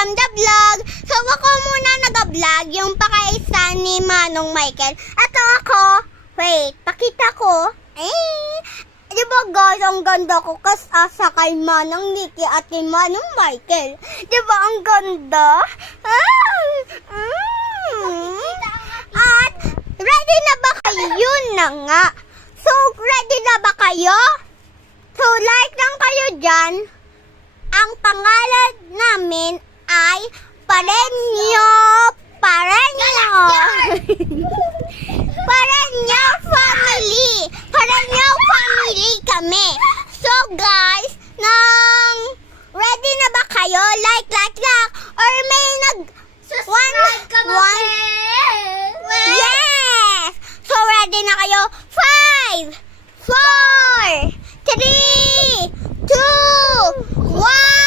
welcome the vlog. So ako muna nag-vlog yung pakaisa ni Manong Michael. Ito ako. Wait, pakita ko. Diba guys, ang ganda ko kasasa kay Manong Nikki at kay Manong Michael. Diba ang ganda? At ready na ba kayo? Yun na nga. So ready na ba kayo? So like lang kayo dyan. Ang pangalan namin ay Pareño family. Pareño family kami. So guys, ready na ba kayo? Like. Or may Subscribe ka ba, Yes! So ready na kayo? 5, 4, 3, 2, 1.